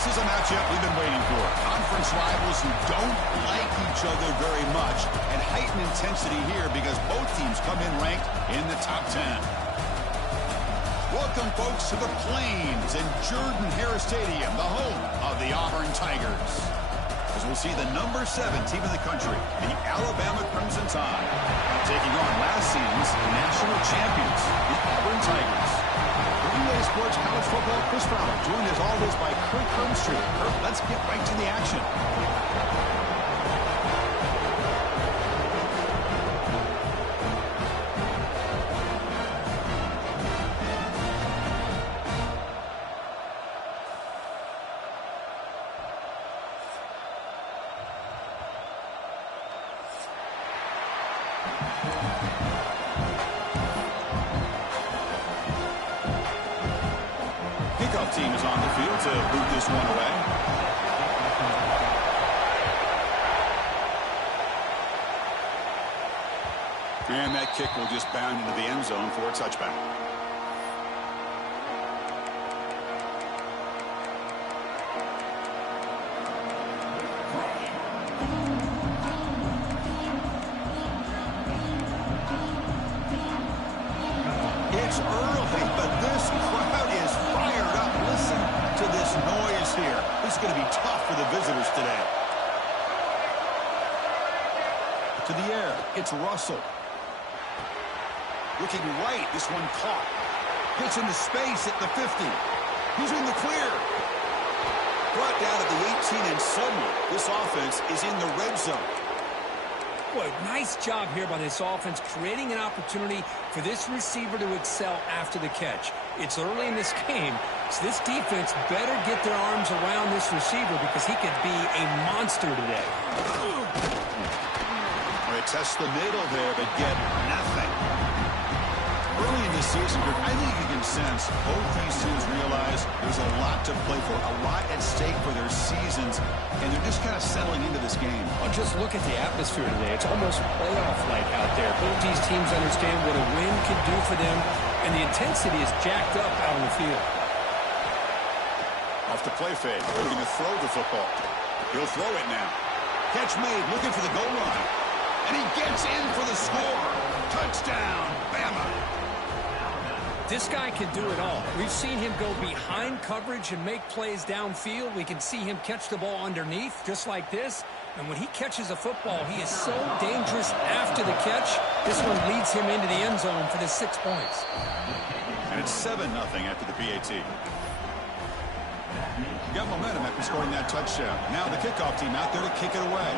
This is a matchup we've been waiting for. Conference rivals who don't like each other very much, and heightened intensity here because both teams come in ranked in the top 10. Welcome, folks, to the Plains in Jordan-Hare Stadium, the home of the Auburn Tigers. As we'll see the number 7 team in the country, the Alabama Crimson Tide, taking on last season's national champions, the Auburn Tigers. EA Sports College Football, Chris Fowler, joined as always by Kirk Hermstreet. Kirk, let's get right to the action. Kickoff team is on the field to boot this one away. And that kick will just bound into the end zone for a touchback. It's early, but this crowd is fired up. Listen to this noise here. This is going to be tough for the visitors today. To the air, it's Russell. Looking right, this one caught. Gets into space at the 50. He's in the clear. Brought down at the 18, and suddenly this offense is in the red zone. Boy, nice job here by this offense, creating an opportunity for this receiver to excel after the catch. It's early in this game, so this defense better get their arms around this receiver because he could be a monster today. They test the middle there, but get nothing. Early in this season, I think you can sense both these teams realize there's a lot to play for, a lot at stake for their seasons, and they're just kind of settling into this game. Well, just look at the atmosphere today. It's almost playoff-like out there. Both these teams understand what a win could do for them, and the intensity is jacked up out on the field. Off the play fake, looking to throw the football. He'll throw it now. Catch made, looking for the goal line. And he gets in for the score. Touchdown, Bama. This guy can do it all. We've seen him go behind coverage and make plays downfield. We can see him catch the ball underneath, just like this. And when he catches a football, he is so dangerous after the catch. This one leads him into the end zone for the 6 points. And it's 7-0 after the PAT. Got momentum after scoring that touchdown. Now the kickoff team out there to kick it away.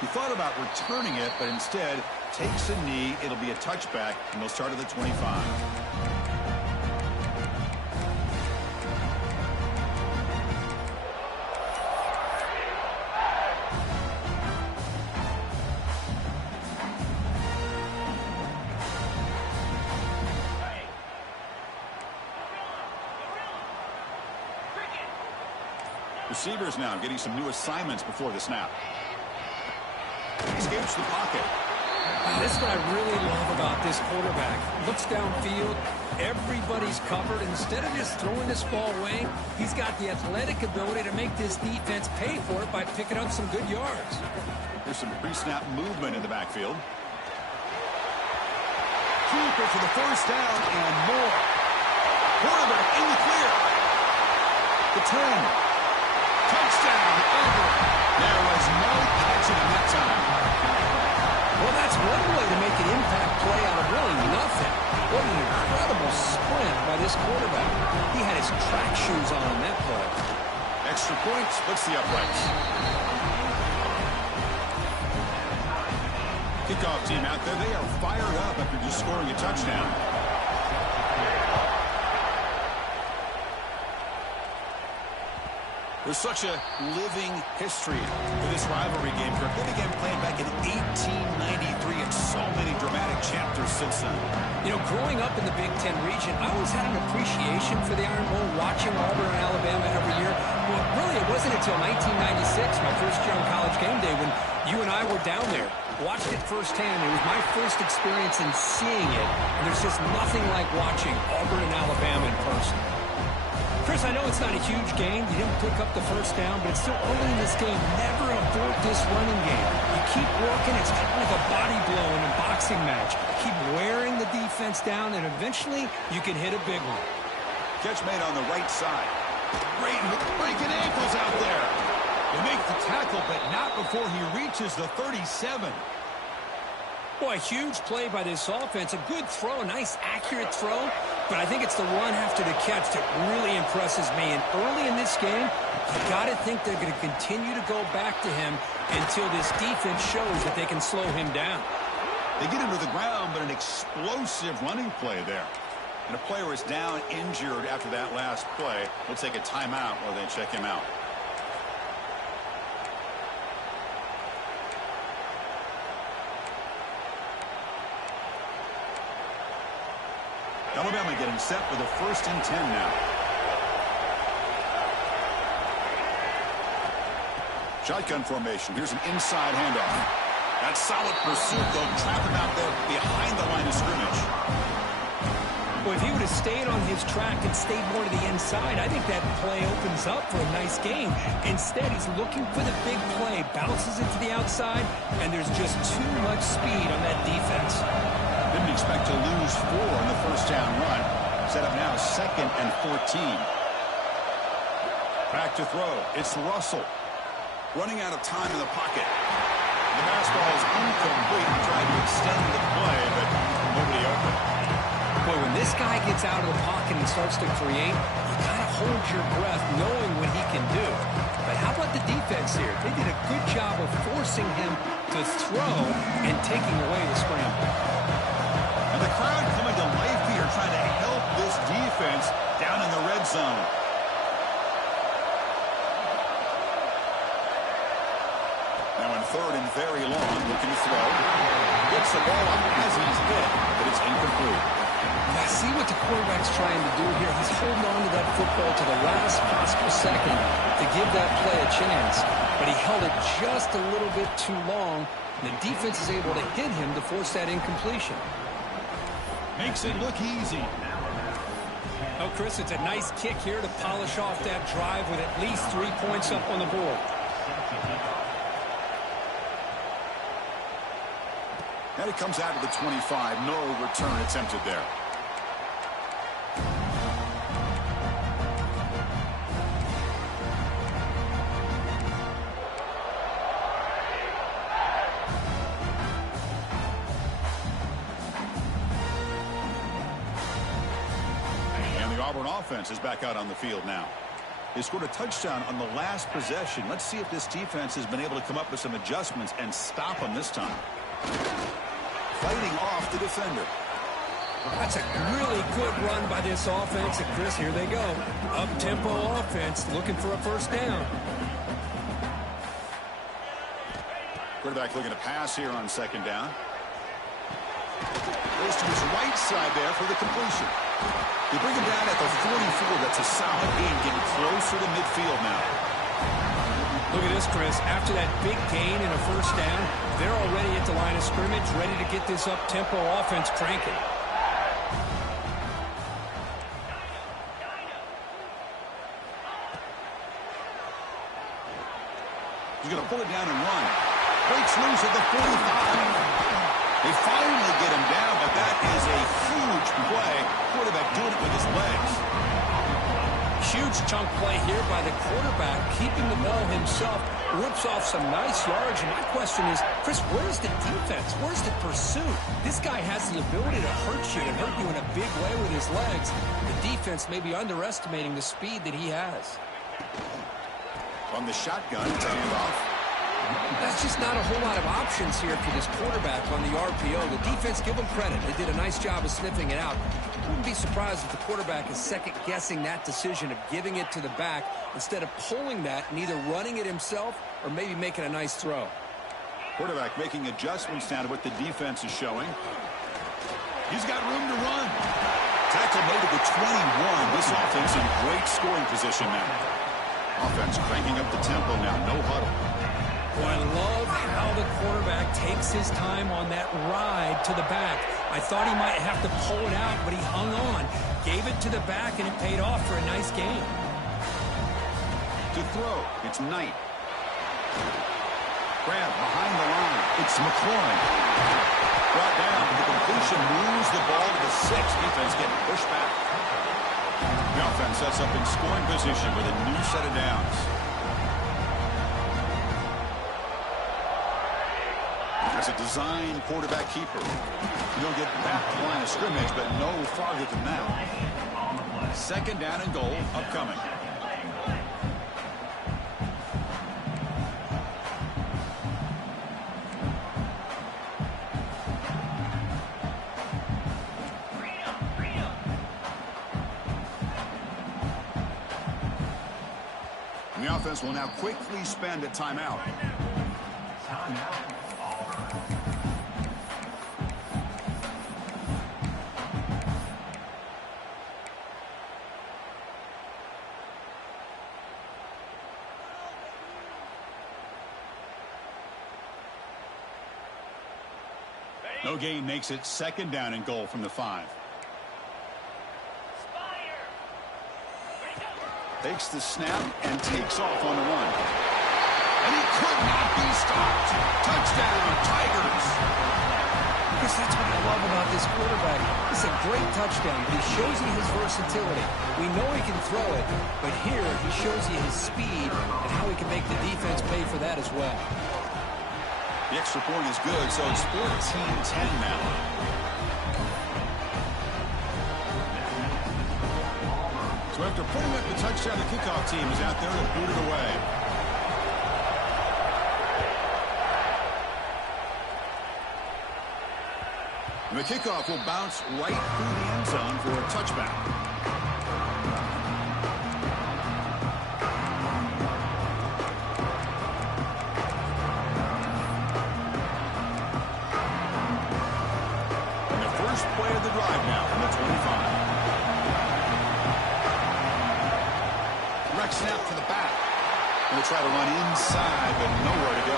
He thought about returning it, but instead takes a knee. It'll be a touchback, and they'll start at the 25. Receivers now getting some new assignments before the snap. Escapes the pocket. This is what I really love about this quarterback. Looks downfield. Everybody's covered. Instead of just throwing this ball away, he's got the athletic ability to make this defense pay for it by picking up some good yards. There's some pre-snap movement in the backfield. Keeper for the first down and more. Quarterback in the clear. The 10. Touchdown, Auburn. There was no catching him that time. Well, that's one way to make an impact play out of really nothing. What an incredible sprint by this quarterback. He had his track shoes on in that play. Extra point splits the uprights. Kickoff team out there. They are fired up after just scoring a touchdown. There's such a living history to this rivalry game. They began playing back in 1893 and so many dramatic chapters since then. You know, growing up in the Big Ten region, I always had an appreciation for the Iron Bowl, watching Auburn and Alabama every year. Well, really, it wasn't until 1996, my first year on College Game Day, when you and I were down there. Watched it firsthand. It was my first experience in seeing it, and there's just nothing like watching Auburn and Alabama in person. Chris, I know it's not a huge game. You didn't pick up the first down, but it's still early in this game. Never abort this running game. You keep working. It's kind of like a body blow in a boxing match. Keep wearing the defense down, and eventually you can hit a big one. Catch made on the right side. Great breaking ankles out there. You make the tackle, but not before he reaches the 37. Boy, huge play by this offense. A good throw, a nice accurate throw. But I think it's the run after the catch that really impresses me. And early in this game, you got to think they're going to continue to go back to him until this defense shows that they can slow him down. They get him to the ground, but an explosive running play there. And a player is down injured after that last play. We'll take a timeout while they check him out. Alabama getting set for the 1st and 10 now. Shotgun formation. Here's an inside handoff. That's solid pursuit. They'll trap him out there behind the line of scrimmage. Well, if he would have stayed on his track and stayed more to the inside, I think that play opens up for a nice game. Instead, he's looking for the big play. Bounces it to the outside, and there's just too much speed on that defense. Didn't expect to lose 4 in the first down run. Set up now 2nd and 14. Back to throw. It's Russell. Running out of time in the pocket. The pass ball is incomplete. Trying to extend the play, but nobody open. Boy, when this guy gets out of the pocket and starts to create, you kind of hold your breath knowing what he can do. But how about the defense here? They did a good job of forcing him to throw and taking away the scramble. And the crowd coming to life here, trying to help this defense down in the red zone. Now in 3rd and very long, looking to throw. Gets the ball up as he's hit, but it's incomplete. I see what the quarterback's trying to do here. He's holding on to that football to the last possible second to give that play a chance. But he held it just a little bit too long, and the defense is able to hit him to force that incompletion. Makes it look easy. Oh, Chris, it's a nice kick here to polish off that drive with at least 3 points up on the board. And it comes out of the 25. No return attempted there. And the Auburn offense is back out on the field now. They scored a touchdown on the last possession. Let's see if this defense has been able to come up with some adjustments and stop them this time. Fighting off the defender. That's a really good run by this offense. And Chris, here they go. Up-tempo offense looking for a first down. Quarterback looking to pass here on 2nd down. Goes to his right side there for the completion. They bring him down at the 44. That's a solid gain, getting closer to midfield now. Look at this, Chris. After that big gain and a first down, they're already at the line of scrimmage, ready to get this up-tempo offense cranking. He's going to pull it down and run. Breaks loose at the 45. They finally get him down, but that is a huge play. Quarterback doing it with his legs. Huge chunk play here by the quarterback, keeping the ball himself, rips off some nice yards. And my question is, Chris, where's the defense? Where's the pursuit? This guy has the ability to hurt you and hurt you in a big way with his legs. The defense may be underestimating the speed that he has. On the shotgun, it's a handoff. That's just not a whole lot of options here for this quarterback on the RPO. The defense, give them credit. They did a nice job of sniffing it out. Wouldn't be surprised if the quarterback is second-guessing that decision of giving it to the back instead of pulling that and either running it himself or maybe making a nice throw. Quarterback making adjustments now to what the defense is showing. He's got room to run. Tackle made at the 21. This offense in great scoring position now. Offense cranking up the tempo now. No huddle. Boy, I love how the quarterback takes his time on that ride to the back. I thought he might have to pull it out, but he hung on, gave it to the back, and it paid off for a nice gain. To throw, it's Knight. Grab behind the line. It's McLaurin. Brought down. The completion moves the ball to the 6. Defense getting pushed back. The offense sets up in scoring position with a new set of downs. As a design quarterback keeper, he'll get back to the line of scrimmage, but no farther than that. Second down and goal upcoming. And the offense will now quickly spend a timeout. No gain makes it second down and goal from the 5. Takes the snap and takes off on the run. And he could not be stopped. Touchdown, Tigers. Because that's what I love about this quarterback. It's a great touchdown, but he shows you his versatility. We know he can throw it, but here he shows you his speed and how he can make the defense pay for that as well. The extra point is good, so it's 14-10 now. So after putting up the touchdown, the kickoff team is out there to boot it away. And the kickoff will bounce right through the end zone for a touchback. Play of the drive now from the 25. Direct snap to the back. Going to try to run inside, but nowhere to go.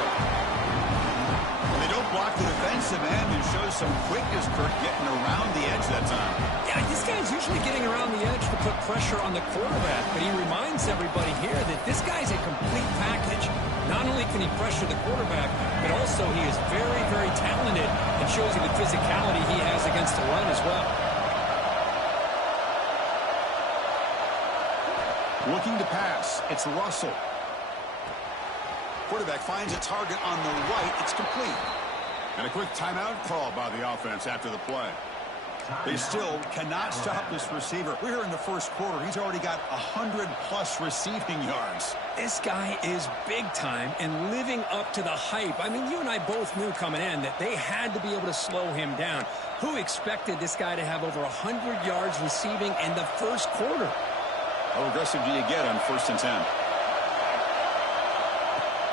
And they don't block the defensive end and show some quickness, Kirk, getting around the edge that time. Yeah, this guy's usually getting around the edge to put pressure on the quarterback, but he reminds everybody here that this guy's a complete package. Not only can he pressure the quarterback, but also he is very, very talented and shows you the physicality he has against the run as well. Looking to pass. It's Russell. Quarterback finds a target on the right. It's complete. And a quick timeout call by the offense after the play. They still cannot stop this receiver. We're here in the first quarter. He's already got 100-plus receiving yards. This guy is big time and living up to the hype. I mean, you and I both knew coming in that they had to be able to slow him down. Who expected this guy to have over 100 yards receiving in the first quarter? How aggressive do you get on 1st and 10?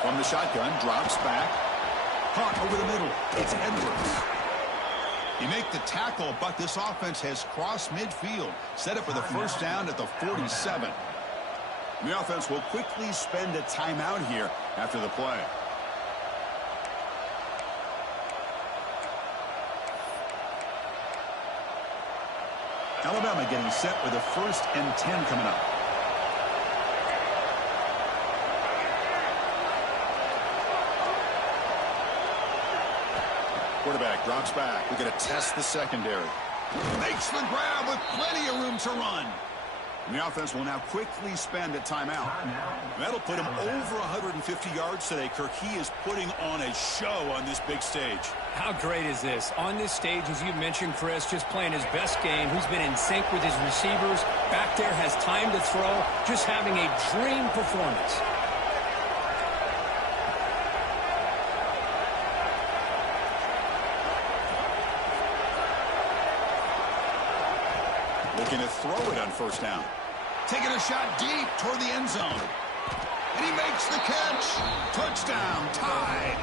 From the shotgun, drops back. Caught over the middle. It's Edwards. You make the tackle, but this offense has crossed midfield. Set up for the first down at the 47. The offense will quickly spend a timeout here after the play. Alabama getting set with a 1st and 10 coming up. Quarterback drops back. We're going to test the secondary. Makes the grab with plenty of room to run. And the offense will now quickly spend a timeout. That'll put him over 150 yards today, Kirk. He is putting on a show on this big stage. How great is this? On this stage, as you mentioned, Chris, just playing his best game. He's been in sync with his receivers. Back there, has time to throw. Just having a dream performance. Looking to throw it on 1st down. Taking a shot deep toward the end zone. And he makes the catch. Touchdown, tied.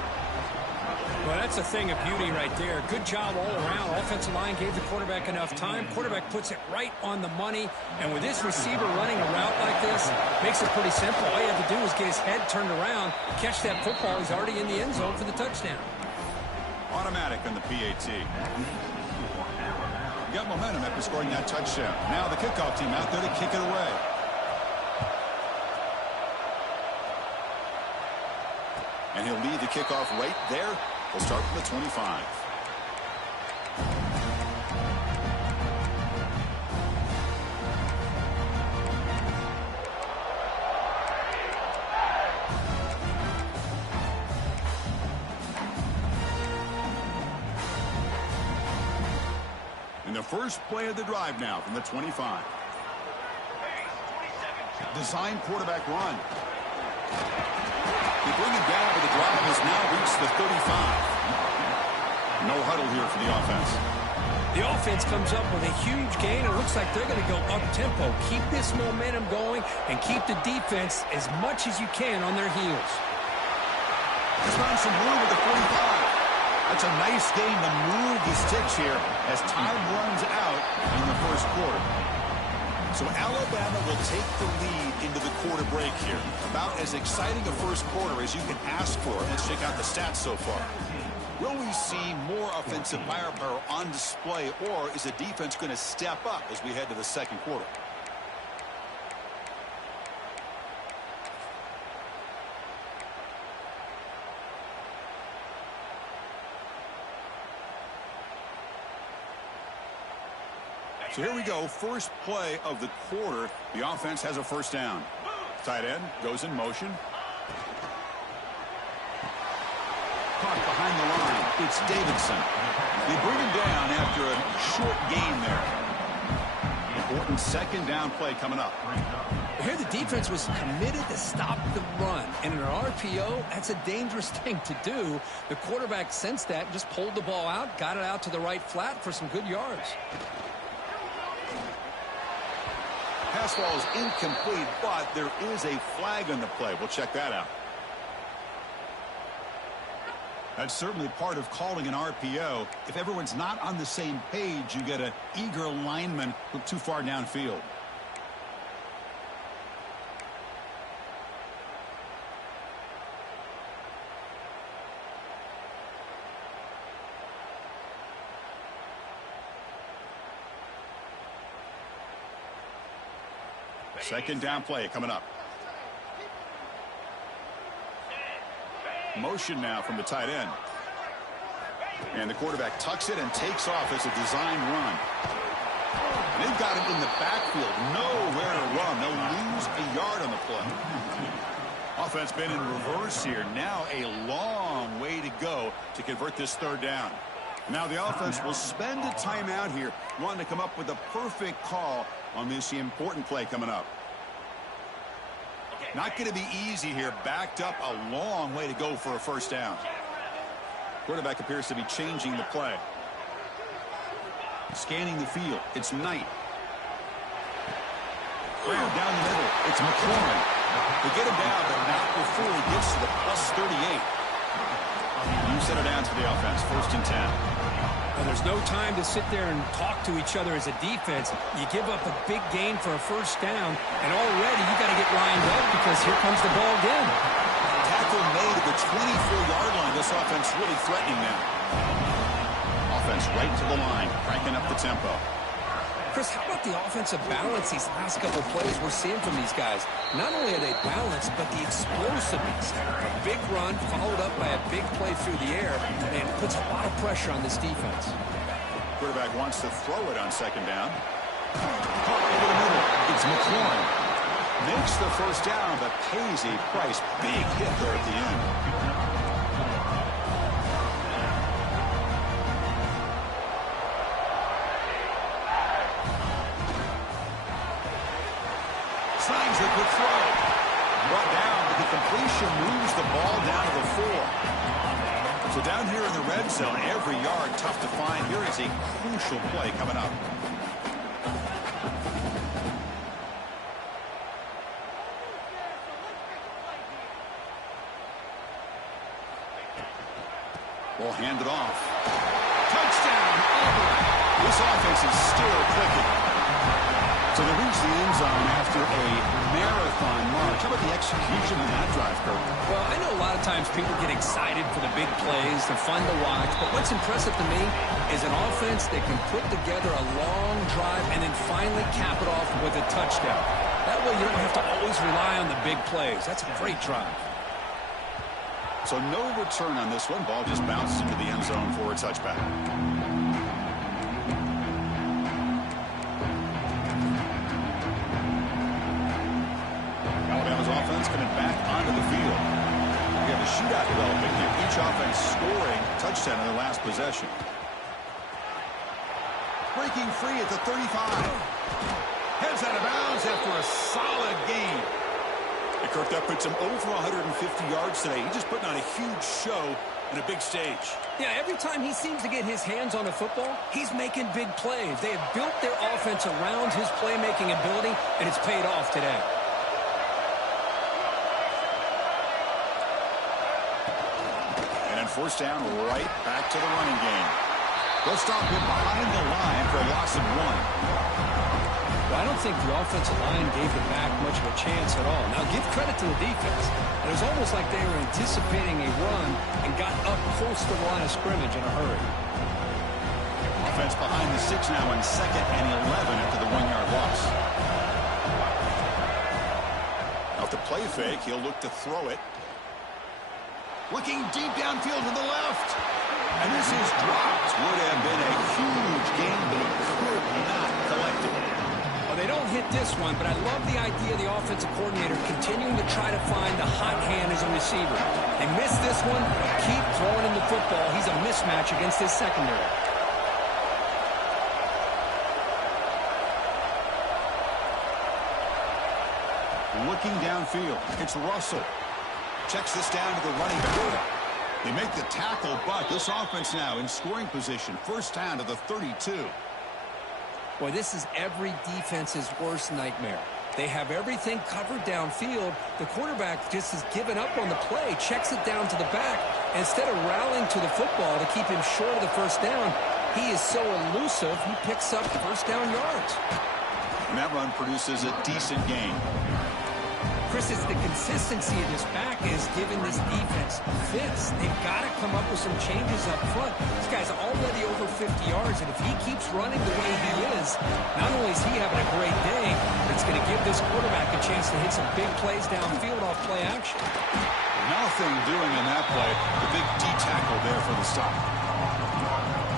Well, that's a thing of beauty right there. Good job all around. Offensive line gave the quarterback enough time. Quarterback puts it right on the money. And with this receiver running a route like this, makes it pretty simple. All you have to do is get his head turned around, catch that football. He's already in the end zone for the touchdown. Automatic on the PAT. Got momentum after scoring that touchdown. Now the kickoff team out there to kick it away. And he'll lead the kickoff right there. We'll start from the 25. And the first play of the drive now from the 25. Design quarterback run. They bring him down, but the drive has now reached the 35. No huddle here for the offense. The offense comes up with a huge gain. It looks like they're going to go up-tempo. Keep this momentum going and keep the defense as much as you can on their heels. He's found some room at the 45. That's a nice gain to move the sticks here as time runs out in the first quarter. So Alabama will take the lead into the quarter break here. About as exciting a first quarter as you can ask for. Let's check out the stats so far. Will we see more offensive firepower on display, or is the defense going to step up as we head to the second quarter? So here we go, first play of the quarter. The offense has a first down. Tight end goes in motion. Caught behind the line. It's Davidson. They bring him down after a short gain there. Important second down play coming up. Here the defense was committed to stop the run. And in an RPO, that's a dangerous thing to do. The quarterback sensed that and just pulled the ball out, got it out to the right flat for some good yards. Pass ball is incomplete, but there is a flag on the play. We'll check that out. That's certainly part of calling an RPO. If everyone's not on the same page, you get an eager lineman too far downfield. Second down play coming up. Motion now from the tight end. And the quarterback tucks it and takes off as a design run. They've got him in the backfield. Nowhere to run. They'll lose a yard on the play. Offense been in reverse here. Now a long way to go to convert this third down. Now the offense will spend a timeout here, wanting to come up with a perfect call on this important play coming up. Not going to be easy here. Backed up a long way to go for a first down. Quarterback appears to be changing the play. Scanning the field. It's Knight. Down the middle. It's McLaurin. They get him down, but not before he gets to the plus 38. You set it down to the offense. First and 10. Well, there's no time to sit there and talk to each other as a defense. You give up a big gain for a first down, and already you got to get lined up because here comes the ball again. Tackle made at the 24-yard line. This offense really threatening now. Offense right to the line, cranking up the tempo. Chris, how about the offensive balance these last couple plays we're seeing from these guys? Not only are they balanced, but the explosiveness. A big run followed up by a big play through the air, and it puts a lot of pressure on this defense. Quarterback wants to throw it on second down. Caught over the middle. It's McLaurin. Makes the first down, but pays a price. Big hit there at the end. Signs a quick throw. Brought down, but the completion moves the ball down to the 4. So down here in the red zone, every yard tough to find. Here is a crucial play coming up. Will hand it off. Touchdown, Auburn. This offense is still clicking. So they reach the end zone after a marathon march. How about the execution in that drive, Kirk? Well, I know a lot of times people get excited for the big plays. They're fun to watch. But what's impressive to me is an offense that can put together a long drive and then finally cap it off with a touchdown. That way you don't have to always rely on the big plays. That's a great drive. So no return on this one. Ball just bounces into the end zone for a touchback. Alabama's offense coming back onto the field. We have a shootout developing here. Each offense scoring a touchdown in their last possession. Breaking free at the 35. Heads out of bounds after a solid game. Hey, Kirk, that puts him over 150 yards today. He's just putting on a huge show in a big stage. Yeah, every time he seems to get his hands on a football, he's making big plays. They have built their offense around his playmaking ability, and it's paid off today. And then first down, right back to the running game. They'll stop him behind the line for a loss of 1. Well, I don't think the offensive line gave the back much of a chance at all. Now, give credit to the defense. It was almost like they were anticipating a run and got up close to the line of scrimmage in a hurry. Offense behind the 6 now in 2nd and 11 after the 1-yard loss. Off the play fake, he'll look to throw it. Looking deep downfield to the left. And this is dropped. Would have been a huge gain, but he could not collect it. Well, they don't hit this one, but I love the idea of the offensive coordinator continuing to try to find the hot hand as a receiver. They missed this one, but keep throwing him the football. He's a mismatch against his secondary. Looking downfield. It's Russell. Checks this down to the running back. They make the tackle, but this offense now in scoring position. First down to the 32. Boy, this is every defense's worst nightmare. They have everything covered downfield. The quarterback just has given up on the play, checks it down to the back. And instead of rallying to the football to keep him short of the first down, he is so elusive, he picks up first down yards. And that run produces a decent gain. Chris, it's the consistency of this back is giving this defense fits. They've got to come up with some changes up front. This guy's already over 50 yards, and if he keeps running the way he is, not only is he having a great day, but it's going to give this quarterback a chance to hit some big plays downfield off play action. Nothing doing in that play. The big D tackle there for the stop.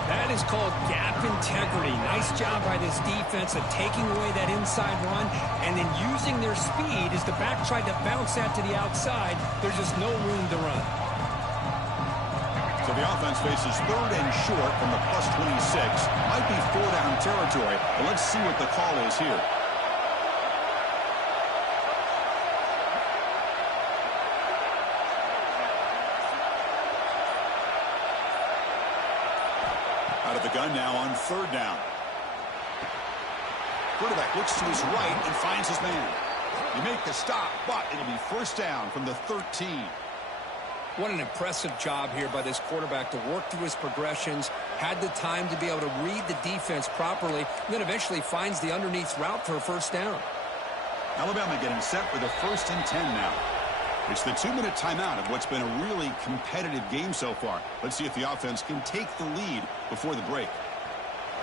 That is called gap integrity. Nice job by this defense of taking away that inside run and then using their speed as the back tried to bounce that to the outside. There's just no room to run. So the offense faces 3rd and short from the plus 26. Might be 4-down territory, but let's see what the call is here. Out of the gun now on 3rd down. Quarterback looks to his right and finds his man. You make the stop, but it'll be first down from the 13. What an impressive job here by this quarterback to work through his progressions, had the time to be able to read the defense properly, and then eventually finds the underneath route for a first down. Alabama getting set for the 1st and 10 now. It's the 2-minute timeout of what's been a really competitive game so far. Let's see if the offense can take the lead before the break.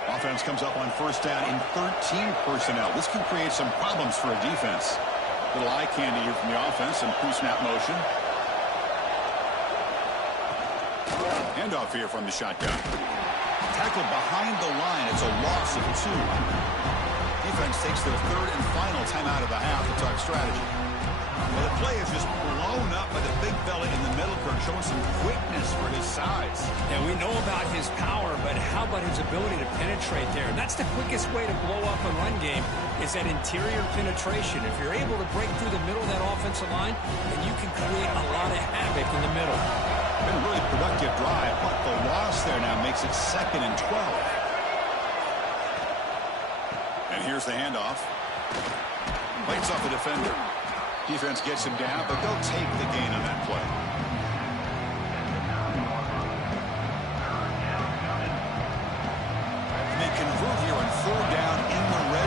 Offense comes up on first down in 13 personnel. This can create some problems for a defense. Little eye candy here from the offense, some pre-snap motion. Handoff here from the shotgun. Tackled behind the line. It's a loss of 2. Defense takes their 3rd and final timeout of the half to talk strategy. Well, the play is just blown up by the big fella in the middle, Kirk, showing some quickness for his size. Yeah, we know about his power, but how about his ability to penetrate there? And that's the quickest way to blow up a run game is that interior penetration. If you're able to break through the middle of that offensive line, then you can create a lot of havoc in the middle. Been a really productive drive, but the loss there now makes it 2nd and 12. And here's the handoff. Bites off the defender. Defense gets him down, but they'll take the gain on that play.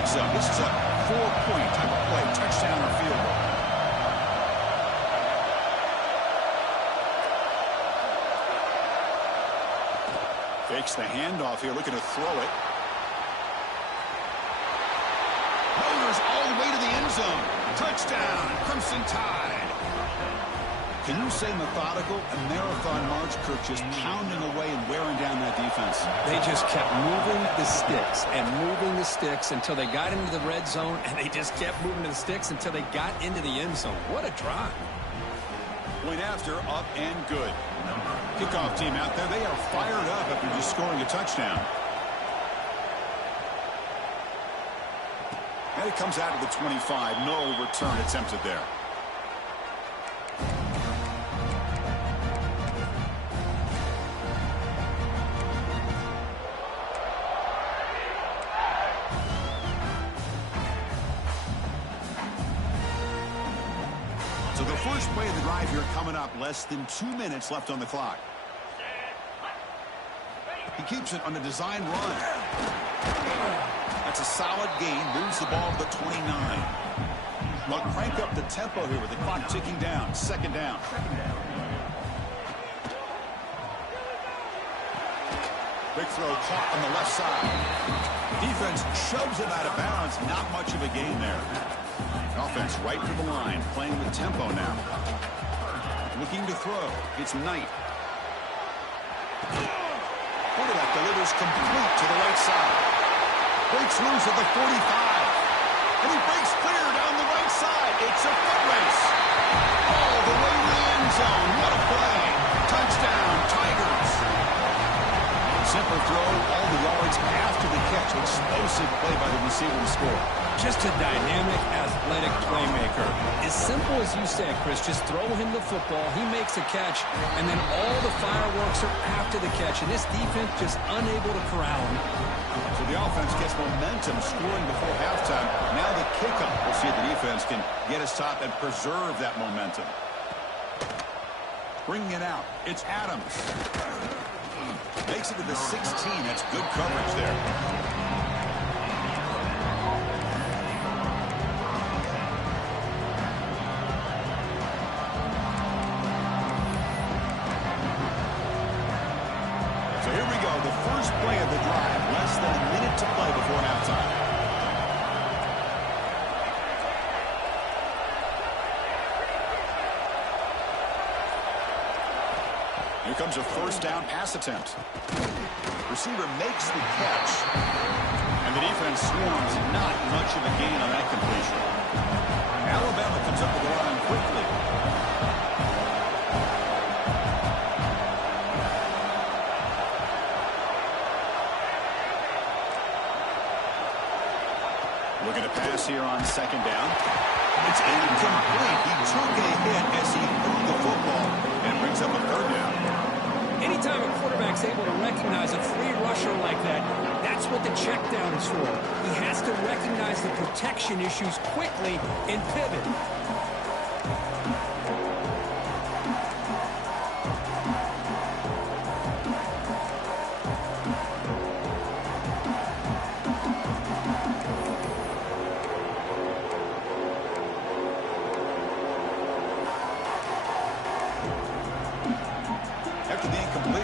zone. This is a 4-point type of play, touchdown or field goal. Fakes the handoff here, looking to throw it. Motors all the way to the end zone. Touchdown, Crimson Tide. Can you say methodical? A marathon march, Kirk, just pounding away and wearing down that defense. They just kept moving the sticks and moving the sticks until they got into the red zone, and they just kept moving the sticks until they got into the end zone. What a drive. Point after, up and good. Kickoff team out there, they are fired up after just scoring a touchdown. And it comes out to the 25. No return attempted there. So the first play of the drive here coming up. Less than 2 minutes left on the clock. He keeps it on a design run. That's a solid gain. Moves the ball to the 29. They'll crank up the tempo here with the clock ticking down. Second down. Big throw caught on the left side. Defense shoves it out of bounds. Not much of a gain there. Offense right to the line. Playing with tempo now. Looking to throw. It's Knight. Quarterback delivers complete to the right side. Breaks loose at the 45. And he breaks clear down the right side. It's a foot race. All the way to the end zone. What a play. Touchdown, Tigers. Simple throw, all the yards after the catch. Explosive play by the receiver to score. Just a dynamic, athletic playmaker. As simple as you said, Chris, just throw him the football, he makes a catch, and then all the fireworks are after the catch, and this defense just unable to corral him. So the offense gets momentum, scoring before halftime. Now the kickoff. We'll see if the defense can get his top and preserve that momentum. Bringing it out, it's Adams. Makes it to the 16. That's good coverage there. So here we go, the first play of the drive. Less than a minute to play before halftime. Here comes a first down pass attempt. Receiver makes the catch. And the defense swarms. Not much of a gain on that completion. Alabama comes up with the line quickly. Looking to pass here on second down. It's incomplete. He took a hit as he threw the football and brings up a third down. Anytime a quarterback's able to recognize a free rusher like that, that's what the check down is for. He has to recognize the protection issues quickly and pivot.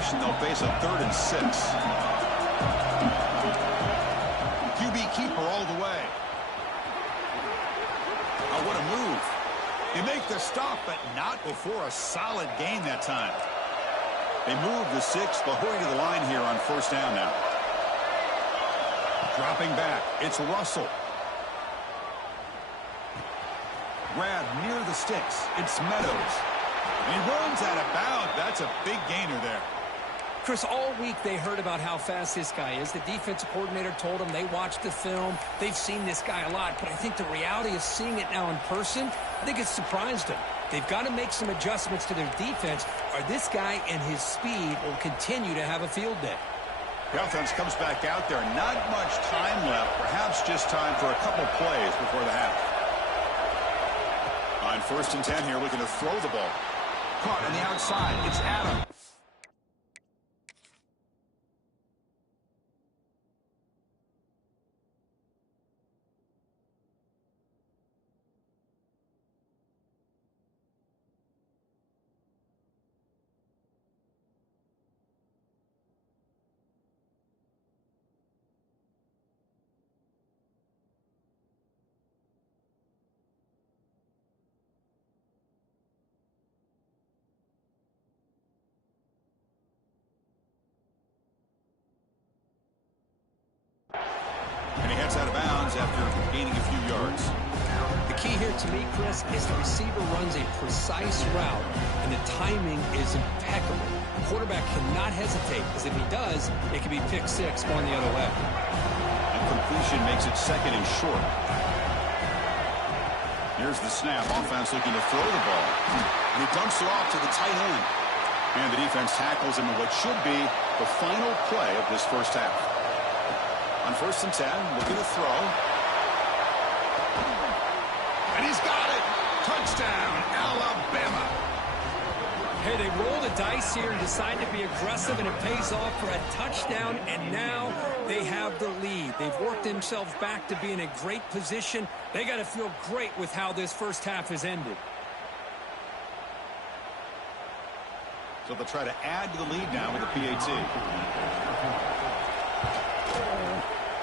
They'll face a 3rd and 6. QB keeper all the way. Oh, what a move. They make the stop, but not before a solid gain that time. They move the 6. They'll hurry to the line here on first down now. Dropping back. It's Russell. Grab near the sticks. It's Meadows. And he runs out of bounds. That's a big gainer there. Chris, all week they heard about how fast this guy is. The defensive coordinator told them they watched the film. They've seen this guy a lot, but I think the reality of seeing it now in person, I think it's surprised them. They've got to make some adjustments to their defense, or this guy and his speed will continue to have a field day. The offense comes back out there. Not much time left. Perhaps just time for a couple plays before the half. On 1st and 10 here, looking to throw the ball. Caught on the outside. It's Adams. gets out of bounds after gaining a few yards. The key here to me, Chris, is the receiver runs a precise route, and the timing is impeccable. The quarterback cannot hesitate, because if he does, it could be pick six going the other way. And completion makes it second and short. Here's the snap. Offense looking to throw the ball. And he dumps it off to the tight end. And the defense tackles him in what should be the final play of this first half. On 1st and 10, looking to throw. And he's got it. Touchdown, Alabama. Hey, they roll the dice here and decide to be aggressive, and it pays off for a touchdown, and now they have the lead. They've worked themselves back to be in a great position. They got to feel great with how this first half has ended. So they'll try to add to the lead now with the PAT.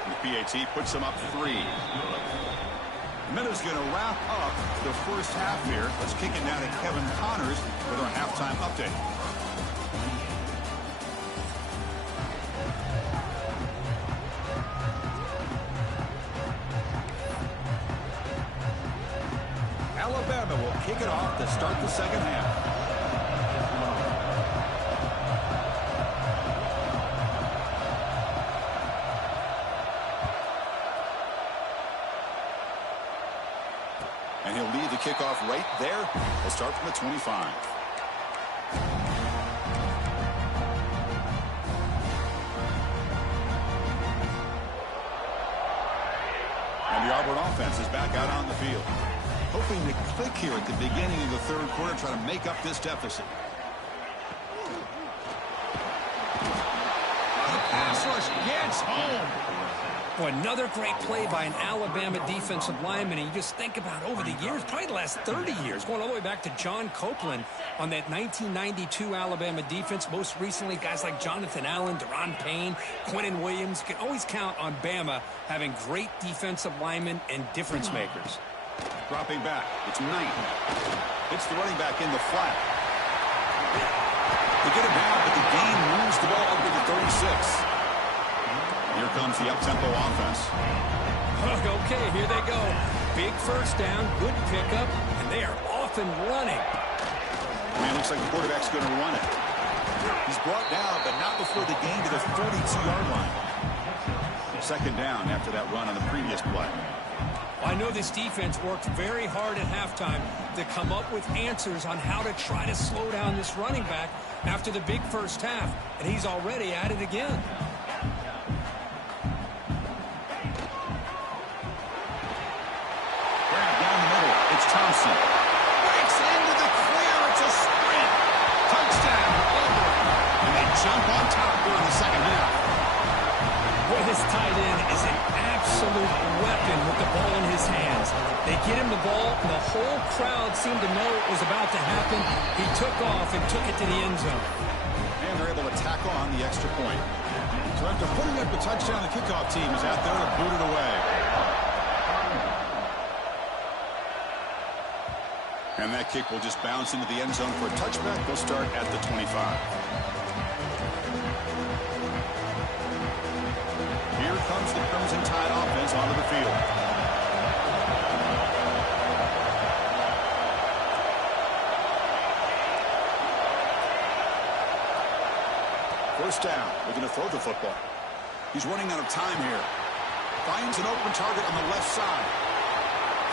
And the PAT puts them up 3. Minutes going to wrap up the first half here. Let's kick it down to Kevin Connors with our halftime update. Alabama will kick it off to start the second half. And he'll lead the kickoff right there. We'll start from the 25. And the Auburn offense is back out on the field. Hoping to click here at the beginning of the third quarter, try to make up this deficit. The pass rush gets home. Boy, another great play by an Alabama defensive lineman. And you just think about over the years, probably the last 30 years, going all the way back to John Copeland on that 1992 Alabama defense. Most recently, guys like Jonathan Allen, Deron Payne, Quentin Williams. You can always count on Bama having great defensive linemen and difference makers. Dropping back. It's Knight. Hits the running back in the flat. They get it down, but the gain moves the ball up to the 36. Here comes the up-tempo offense. Okay, here they go. Big first down, good pickup, and they are off and running. Man, looks like the quarterback's going to run it. He's brought down, but not before the gain to the 42-yard line. Second down after that run on the previous play. I know this defense worked very hard at halftime to come up with answers on how to try to slow down this running back after the big first half, and he's already at it again. Thompson breaks into the clear. It's a sprint. Touchdown, Auburn. And they jump on top here in the second half. Boy, this tight end is an absolute weapon with the ball in his hands. They get him the ball, and the whole crowd seemed to know it was about to happen. He took off and took it to the end zone. And they're able to tackle on the extra point. So after putting up a touchdown, the kickoff team is out there to boot it away. And that kick will just bounce into the end zone for a touchback. They'll start at the 25. Here comes the Crimson Tide offense onto the field. First down. Looking to throw the football. He's running out of time here. Finds an open target on the left side.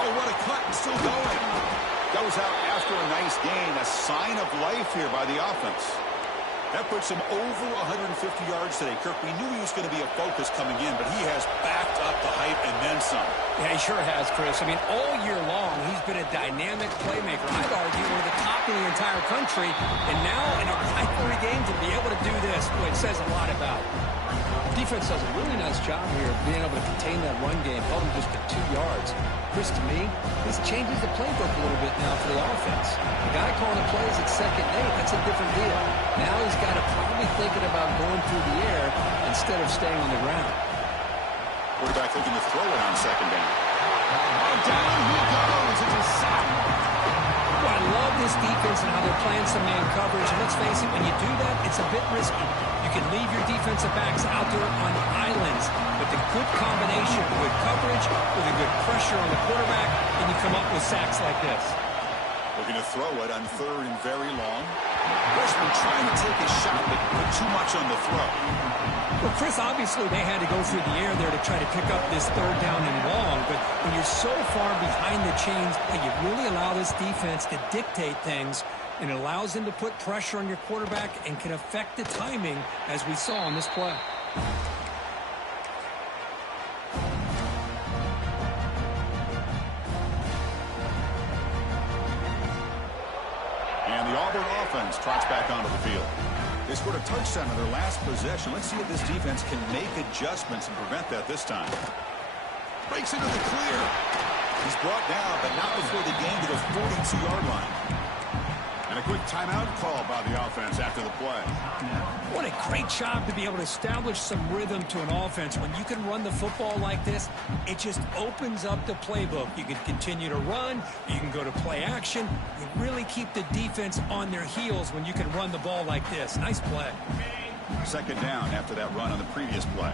Oh, what a cut. Still going. Goes out after a nice gain. A sign of life here by the offense. That puts him over 150 yards today. Kirk, we knew he was going to be a focus coming in, but he has backed up the hype and then some. Yeah, he sure has, Chris. I mean, all year long, he's been a dynamic playmaker. I'd argue one of the top in the entire country. And now, in a rivalry game, to be able to do this, boy, it says a lot about it. The defense does a really nice job here of being able to contain that run game, held him just to 2 yards. Chris, to me, this changes the playbook a little bit now for the offense. The guy calling the plays at 2nd and 8, that's a different deal. Now he's got to probably thinking about going through the air instead of staying on the ground. Quarterback looking to throw it on 2nd down. Oh, down he goes. It's a sack. Well, I love this defense and how they're playing some man coverage. And let's face it, when you do that, it's a bit risky. You can leave your defensive backs out there on islands, but the good combination of good coverage with a good pressure on the quarterback, and you come up with sacks like this. Looking to throw it on 3rd and very long. Freshman trying to take a shot, but put too much on the throw. Well, Chris, obviously they had to go through the air there to try to pick up this 3rd down and long, but when you're so far behind the chains, you really allow this defense to dictate things, and it allows them to put pressure on your quarterback and can affect the timing, as we saw on this play. And the Auburn offense trots back onto the field. They scored a touchdown on their last possession. Let's see if this defense can make adjustments and prevent that this time. Breaks into the clear. He's brought down, but not before the gain to the 42-yard line. And a quick timeout call by the offense after the play. What a great job to be able to establish some rhythm to an offense. When you can run the football like this, it just opens up the playbook. You can continue to run. You can go to play action. You really keep the defense on their heels when you can run the ball like this. Nice play. 2nd down after that run on the previous play.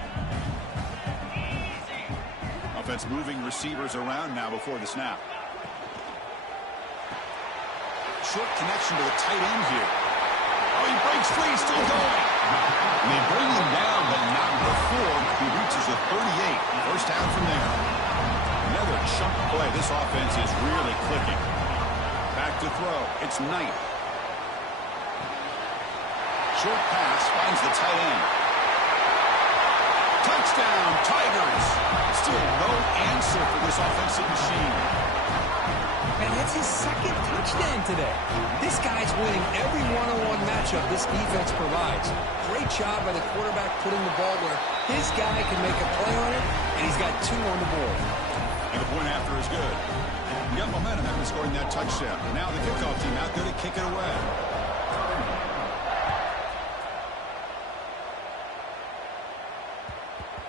Offense moving receivers around now before the snap. Short connection to the tight end here. Oh, he breaks free, still going. And they bring him down, but not before he reaches the 38. First down from there. Another chunk play. This offense is really clicking. Back to throw. It's Knight. Short pass finds the tight end. Touchdown, Tigers. Still no answer for this offensive machine. And that's his 2nd touchdown today. This guy's winning every one-on-one matchup this defense provides. Great job by the quarterback putting the ball where his guy can make a play on it, and he's got 2 on the board. And the point after is good. You got momentum after scoring that touchdown. Now the kickoff team out there to kick it away.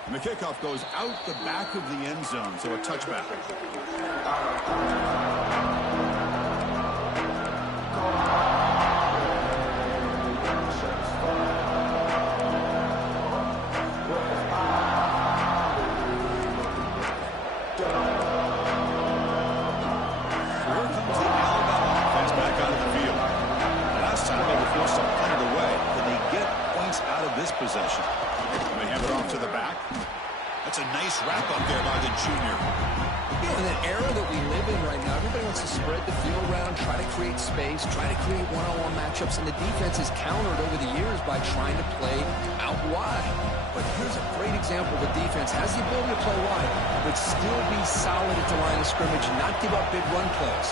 And the kickoff goes out the back of the end zone, so a touchback. Possession. And they hand it off to the back. That's a nice wrap up there by the junior. You know, in the era that we live in right now, everybody wants to spread the field around, try to create space, try to create one-on-one matchups, and the defense is countered over the years by trying to play out wide. But here's a great example. The defense has the ability to play wide, but still be solid at the line of scrimmage and not give up big run plays.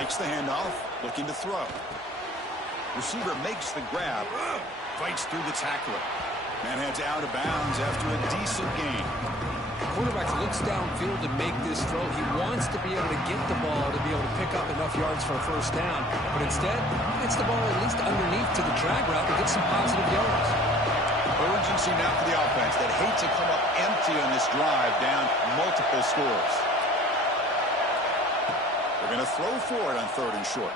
Takes the handoff, looking to throw. Receiver makes the grab, fights through the tackler. Man heads out of bounds after a decent gain. The quarterback looks downfield to make this throw. He wants to be able to get the ball to be able to pick up enough yards for a first down. But instead, he gets the ball at least underneath to the drag route to get some positive yards. Urgency now for the offense that hates to come up empty on this drive, down multiple scores. They're going to throw for it on 3rd and short.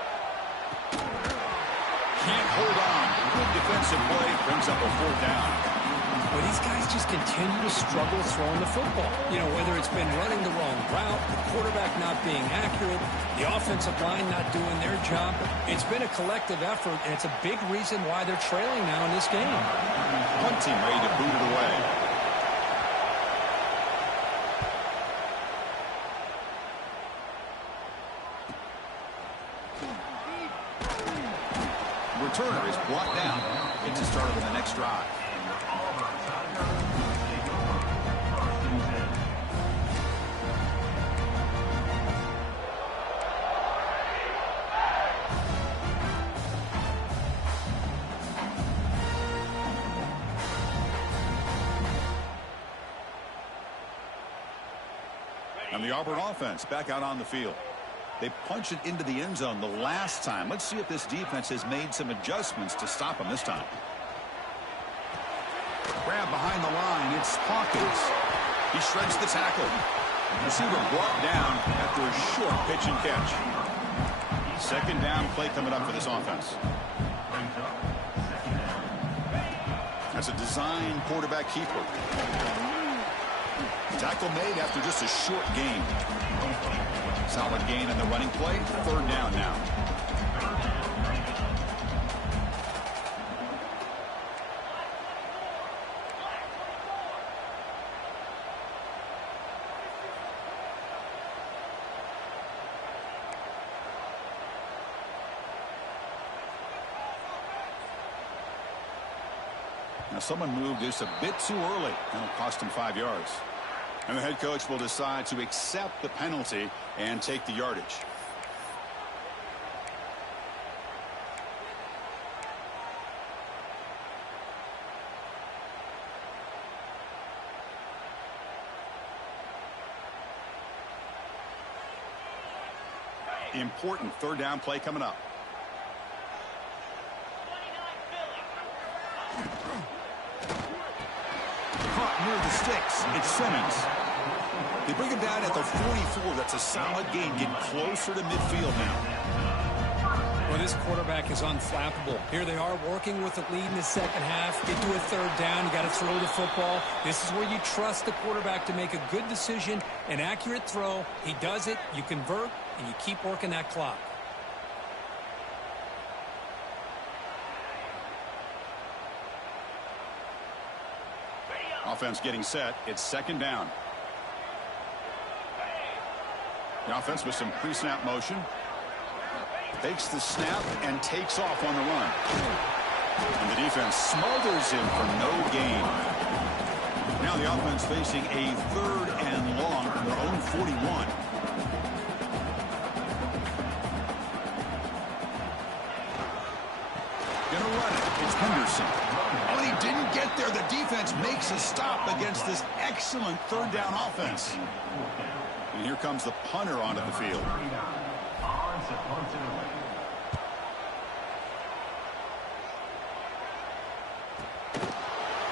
Can't hold on. Good defensive play brings up a 4th down. Well, these guys just continue to struggle throwing the football. You know, whether it's been running the wrong route, the quarterback not being accurate, the offensive line not doing their job. It's been a collective effort, and it's a big reason why they're trailing now in this game. Punt team ready to boot it away. Returner is brought down. Gets it started on the next drive. And the Auburn offense back out on the field. They punch it into the end zone the last time. Let's see if this defense has made some adjustments to stop them this time. Grab behind the line. It's Hawkins. He shreds the tackle. Receiver brought down after a short pitch and catch. Second down play coming up for this offense. That's a design quarterback keeper. Tackle made after just a short gain. Solid gain in the running play. Third down now. Now someone moved just a bit too early. That'll cost him 5 yards. And the head coach will decide to accept the penalty and take the yardage. Important third down play coming up. Caught near the sticks. It's Simmons. They bring him down at the 44. That's a solid gain. Getting closer to midfield now. Well, this quarterback is unflappable. Here they are working with the lead in the second half. Get to a third down. You got to throw the football. This is where you trust the quarterback to make a good decision, an accurate throw. He does it. You convert, and you keep working that clock. Offense getting set. It's second down. The offense with some pre-snap motion. Takes the snap and takes off on the run. And the defense smothers him for no gain. Now the offense facing a third and long from their own 41. Gonna run it. It's Henderson. Oh, and he didn't get there. The defense makes a stop against this excellent third down offense. And here comes the punter onto the field.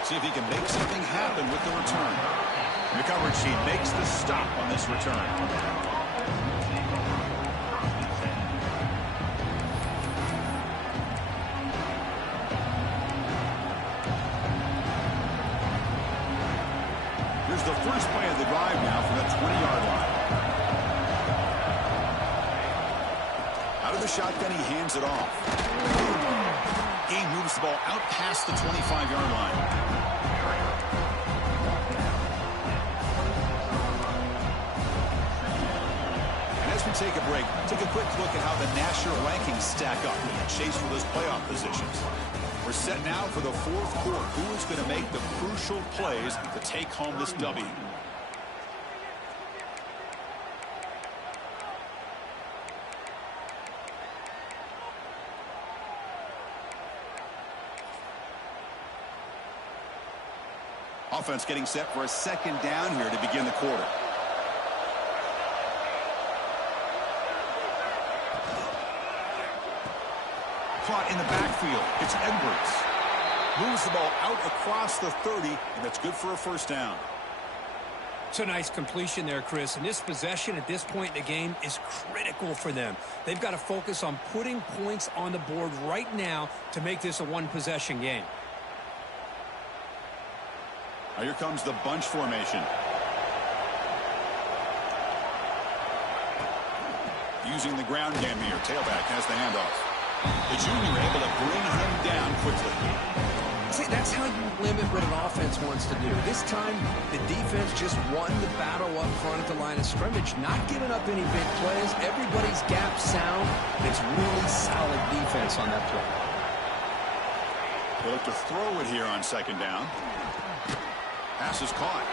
See if he can make something happen with the return. The coverage team makes the stop on this return. Here's the first play of the drive now from the 20-yard line. Out of the shotgun, he hands it off. He moves the ball out past the 25-yard line. And as we take a break, take a quick look at how the national rankings stack up in the chase for those playoff positions. We're set now for the fourth quarter. Who is going to make the crucial plays to take home this W? Offense getting set for a second down here to begin the quarter. Caught in the backfield. It's Edwards. Moves the ball out across the 30, and that's good for a first down. It's a nice completion there, Chris. And this possession at this point in the game is critical for them. They've got to focus on putting points on the board right now to make this a one-possession game. Now here comes the bunch formation. Using the ground game here. Tailback has the handoff. The junior able to bring him down quickly. See, that's how you limit what an offense wants to do. This time, the defense just won the battle up front at the line of scrimmage, not giving up any big plays. Everybody's gap sound. It's really solid defense on that play. They look to throw it here on second down. Pass is caught.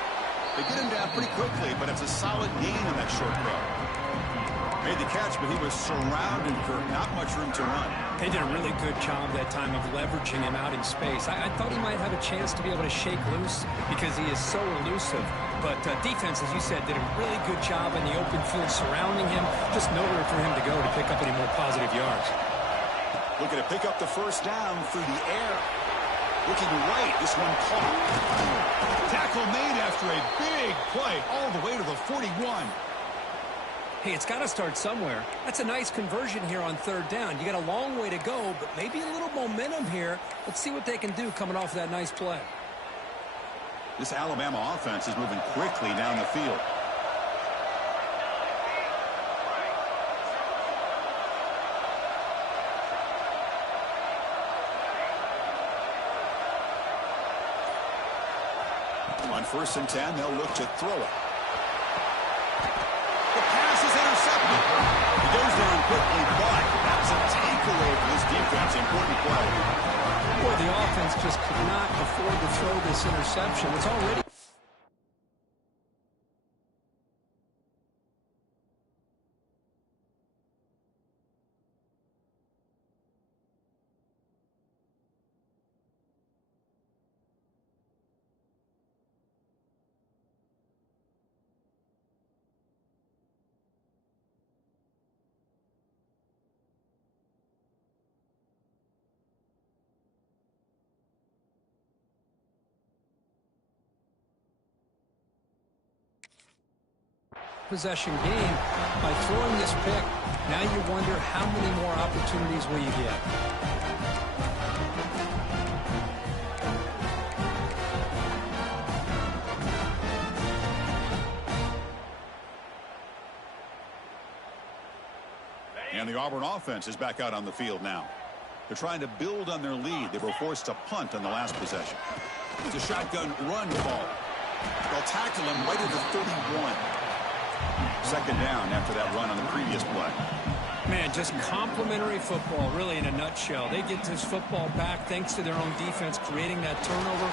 They get him down pretty quickly, but it's a solid gain on that short throw. Made the catch, but he was surrounded for not much room to run. They did a really good job that time of leveraging him out in space. I thought he might have a chance to be able to shake loose because he is so elusive. But defense, as you said, did a really good job in the open field surrounding him. Just nowhere for him to go to pick up any more positive yards. Looking to pick up the first down through the air. Looking right, this one caught. Tackle made after a big play all the way to the 41. Hey, it's got to start somewhere. That's a nice conversion here on third down. You got a long way to go, but maybe a little momentum here. Let's see what they can do coming off that nice play. This Alabama offense is moving quickly down the field. On 1st and 10, they'll look to throw it. The pass is intercepted. He goes down quickly, but that's a takeaway for this defense. Important play. Boy, the offense just could not afford to throw this interception. It's already... possession game. By throwing this pick, now you wonder how many more opportunities will you get. And the Auburn offense is back out on the field now. They're trying to build on their lead. They were forced to punt on the last possession. It's a shotgun run call. They'll tackle him right at the 31. Second down after that run on the previous play. Man, just complimentary football, really, in a nutshell. They get this football back thanks to their own defense, creating that turnover,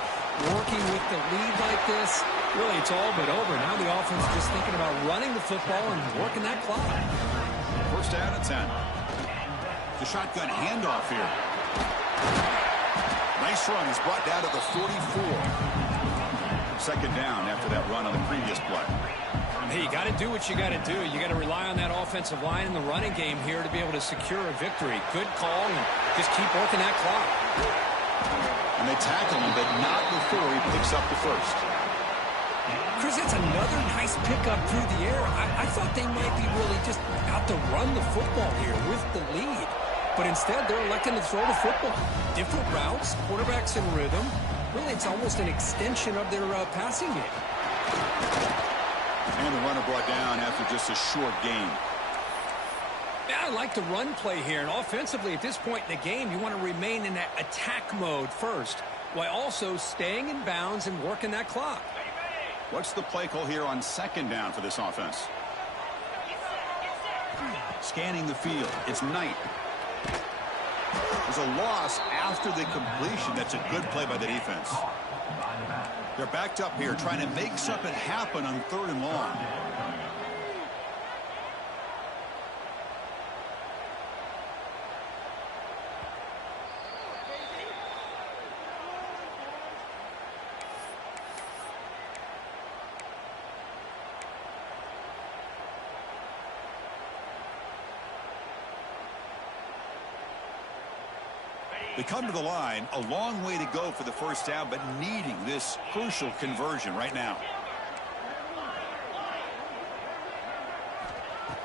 working with the lead like this. Really, it's all but over. Now the offense is just thinking about running the football and working that clock. First down at 10. The shotgun handoff here. Nice run. He's brought down to the 44. Second down after that run on the previous play. Hey, you got to do what you got to do. You got to rely on that offensive line in the running game here to be able to secure a victory. Good call, and just keep working that clock. And they tackle him, but not before he picks up the first. Chris, it's another nice pickup through the air. I thought they might be really just out to run the football here with the lead. But instead, they're electing to throw the football. Different routes, quarterbacks in rhythm. Really, it's almost an extension of their passing game. And the runner brought down after just a short gain. Yeah, I like the run play here. And offensively, at this point in the game, you want to remain in that attack mode first, while also staying in bounds and working that clock. What's the play call here on second down for this offense? Scanning the field. It's Knight. There's a loss after the completion. That's a good play by the defense. They're backed up here trying to make something happen on third and long. They come to the line, a long way to go for the first down, but needing this crucial conversion right now.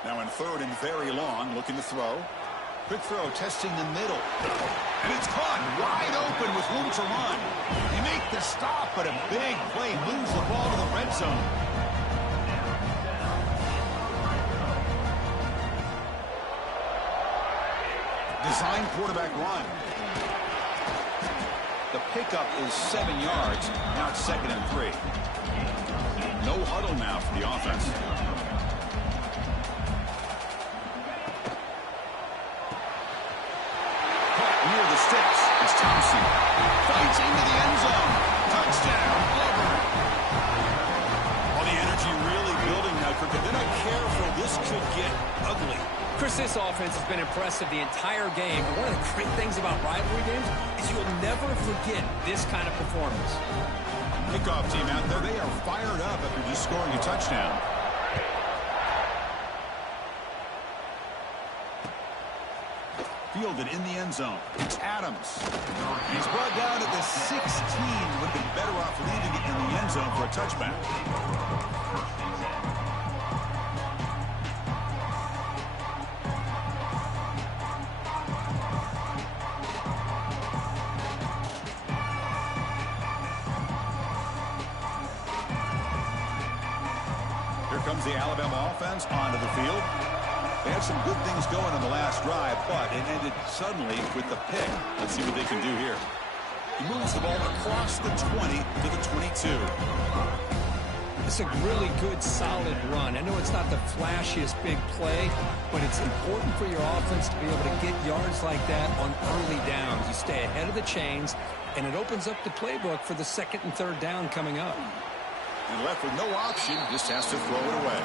Now in third and very long, looking to throw. Quick throw, testing the middle. And it's caught wide open with room to run. They make the stop, but a big play moves the ball to the red zone. Design quarterback run. The pickup is 7 yards. Now it's 2nd and 3. No huddle now for the offense. Caught near the sticks. It's Thompson. Fights into the end zone. Touchdown, Auburn. Well, the energy really building now. They're not careful. This could get ugly. Chris, this offense has been impressive the entire game. But one of the great things about rivalry games is you'll never forget this kind of performance. Kickoff team out there, they are fired up after just scoring a touchdown. fielded in the end zone. It's Adams. He's brought down at the 16. Would have been better off leaving it in the end zone for a touchback. Comes the Alabama offense onto the field. They had some good things going in the last drive, but it ended suddenly with the pick. Let's see what they can do here. He moves the ball across the 20 to the 22. It's a really good, solid run. I know it's not the flashiest big play, but it's important for your offense to be able to get yards like that on early downs. You stay ahead of the chains, and it opens up the playbook for the second and third down coming up. And left with no option, just has to throw it away.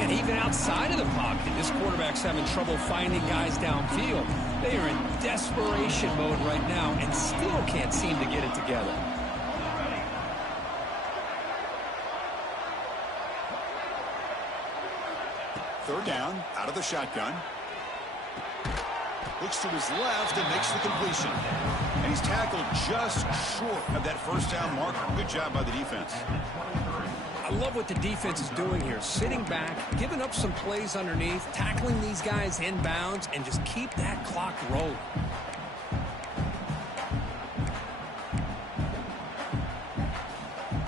And even outside of the pocket, this quarterback's having trouble finding guys downfield. They are in desperation mode right now and still can't seem to get it together. Third down, out of the shotgun. Looks to his left and makes the completion. And he's tackled just short of that first down marker. Good job by the defense. I love what the defense is doing here. Sitting back, giving up some plays underneath, tackling these guys inbounds, and just keep that clock rolling.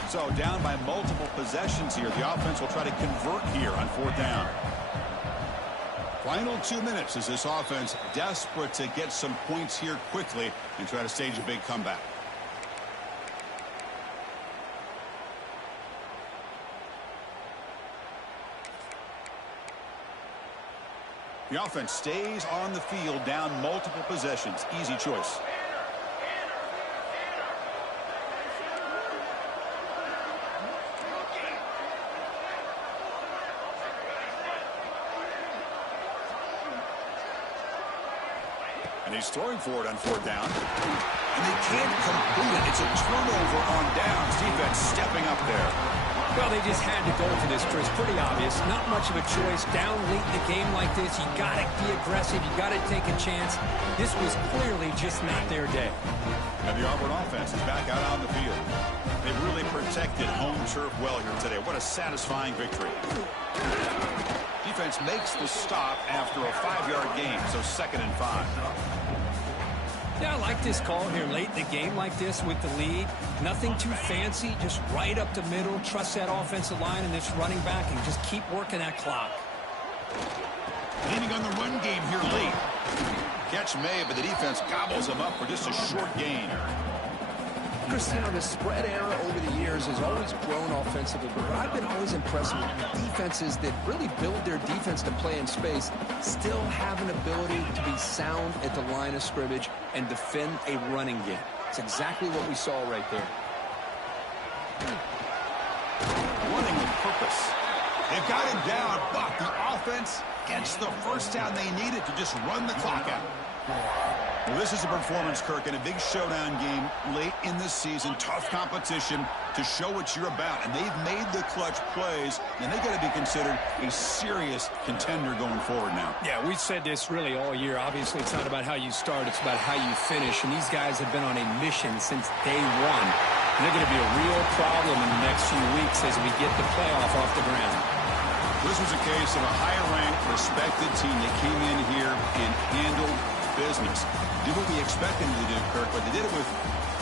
So down by multiple possessions here. The offense will try to convert here on fourth down. Final 2 minutes as this offense desperate to get some points here quickly and try to stage a big comeback. The offense stays on the field down multiple possessions. Easy choice. And he's throwing for it on fourth down. And they can't complete it. It's a turnover on downs. Defense stepping up there. Well, they just had to go for this, Chris. Pretty obvious. Not much of a choice. Down late in the game like this, you got to be aggressive. You got to take a chance. This was clearly just not their day. And the Auburn offense is back out on the field. They've really protected home turf well here today. What a satisfying victory. Defense makes the stop after a 5-yard gain, so 2nd and 5. Yeah, I like this call here late in the game like this with the lead. Nothing too fancy, just right up the middle. Trust that offensive line and this running back and just keep working that clock. Leaning on the run game here late. Catch made, but the defense gobbles him up for just a short gain. Chris, you know, the spread era over the years has always grown offensively, but I've been always impressed with defenses that really build their defense to play in space, still have an ability to be sound at the line of scrimmage and defend a running game. It's exactly what we saw right there. Running with purpose. They've got him down, but the offense gets the first down they needed to just run the clock out. Well, this is a performance, Kirk, in a big showdown game late in the season. Tough competition to show what you're about. And they've made the clutch plays, and they got to be considered a serious contender going forward now. Yeah, we've said this really all year. Obviously, it's not about how you start. It's about how you finish. And these guys have been on a mission since day one. And they're going to be a real problem in the next few weeks as we get the playoff off the ground. This was a case of a higher-ranked, respected team that came in here and handled business. Did what we expected them to do, Kirk, but they did it with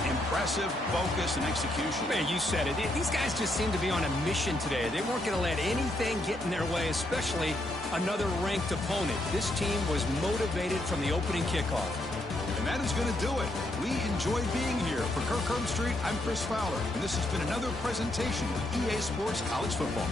impressive focus and execution. Man, you said it. These guys just seem to be on a mission today. They weren't going to let anything get in their way, especially another ranked opponent. This team was motivated from the opening kickoff. And that is going to do it. We enjoyed being here. For Kirk Herbstreit, I'm Chris Fowler, and this has been another presentation of EA Sports College Football.